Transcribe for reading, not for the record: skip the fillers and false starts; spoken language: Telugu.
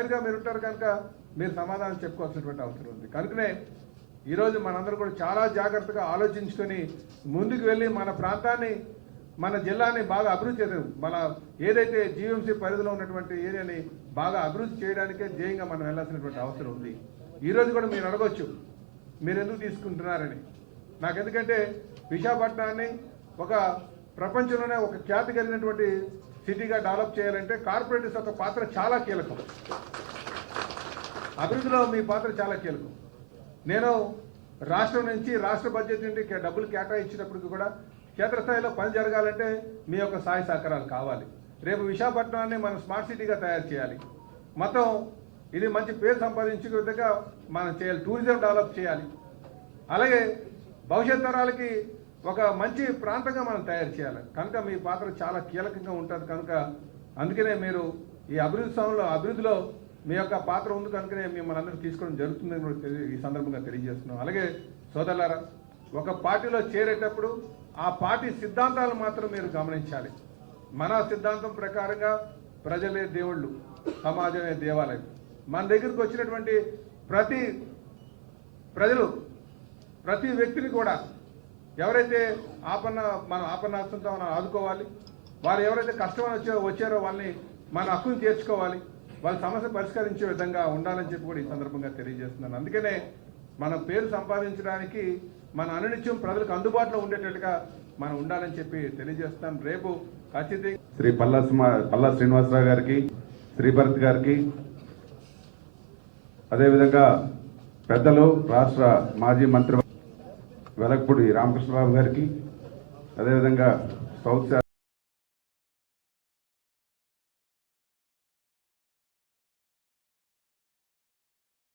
నేరుగా మీరు ఉంటారు కనుక మీరు సమాధానం చెప్పుకోవాల్సినటువంటి అవసరం ఉంది. కనుకనే ఈరోజు మనందరూ కూడా చాలా జాగ్రత్తగా ఆలోచించుకొని ముందుకు వెళ్ళి మన ప్రాంతాన్ని మన జిల్లాని బాగా అభివృద్ధి చేద్దాం. మన ఏదైతే జీవీఎంసీ పరిధిలో ఉన్నటువంటి ఏరియాని బాగా అభివృద్ధి చేయడానికే ధ్యేయంగా మనం వెళ్ళాల్సినటువంటి అవసరం ఉంది. ఈరోజు కూడా మీరు అడగొచ్చు మీరు ఎందుకు తీసుకుంటున్నారని. నాకు ఎందుకంటే విశాఖపట్నాన్ని ఒక ప్రపంచంలోనే ఒక ఖ్యాతి కలిగినటువంటి సిటీగా డెవలప్ చేయాలంటే కార్పొరేటర్స్ యొక్క పాత్ర చాలా కీలకం. అభివృద్ధిలో మీ పాత్ర చాలా కీలకం. నేను రాష్ట్రం నుంచి రాష్ట్ర బడ్జెట్ నుండి డబ్బులు కేటాయించినప్పటికీ కూడా క్షేత్రస్థాయిలో పని జరగాలంటే మీ యొక్క సహాయ సహకారాలు కావాలి. రేపు విశాఖపట్నాన్ని మనం స్మార్ట్ సిటీగా తయారు చేయాలి. మొత్తం ఇది మంచి పేరు సంపాదించే విధంగా మనం చేయాలి. టూరిజం డెవలప్ చేయాలి. అలాగే భవిష్యత్ తరాలకి ఒక మంచి ప్రాంతంగా మనం తయారు చేయాలి. కనుక మీ పాత్ర చాలా కీలకంగా ఉంటుంది. కనుక అందుకనే మీరు ఈ అభివృద్ధిలో మీ యొక్క పాత్ర ఉంది కనుకనే మిమ్మల్ని అందరూ తీసుకోవడం జరుగుతుందని ఈ సందర్భంగా తెలియజేస్తున్నాం. అలాగే సోదరులారా, ఒక పార్టీలో చేరేటప్పుడు ఆ పార్టీ సిద్ధాంతాలను మాత్రం మీరు గమనించాలి. మన సిద్ధాంతం ప్రకారంగా ప్రజలే దేవుళ్ళు, సమాజమే దేవాలయం. మన దగ్గరికి వచ్చినటువంటి ప్రతి వ్యక్తిని కూడా ఎవరైతే మనం ఆపన్నాస్తంతో మనం ఆదుకోవాలి. వాళ్ళు ఎవరైతే కష్టమని వచ్చారో వాళ్ళని మన హక్కును తీర్చుకోవాలి. వాళ్ళ సమస్య పరిష్కరించే విధంగా ఉండాలని చెప్పి కూడా ఈ సందర్భంగా తెలియజేస్తున్నాను. అందుకనే మన పేరు సంపాదించడానికి మన అనునిత్యం ప్రజలకు అందుబాటులో ఉండేటట్టుగా మనం ఉండాలని చెప్పి తెలియజేస్తున్నాను. రేపు ఖచ్చితంగా శ్రీ పల్లా శ్రీనివాసరావు గారికి, శ్రీభరత్ గారికి, అదేవిధంగా పెద్దలు రాష్ట్ర మాజీ మంత్రి వెలగపూడి రామకృష్ణబాబు గారికి, అదేవిధంగా సౌత్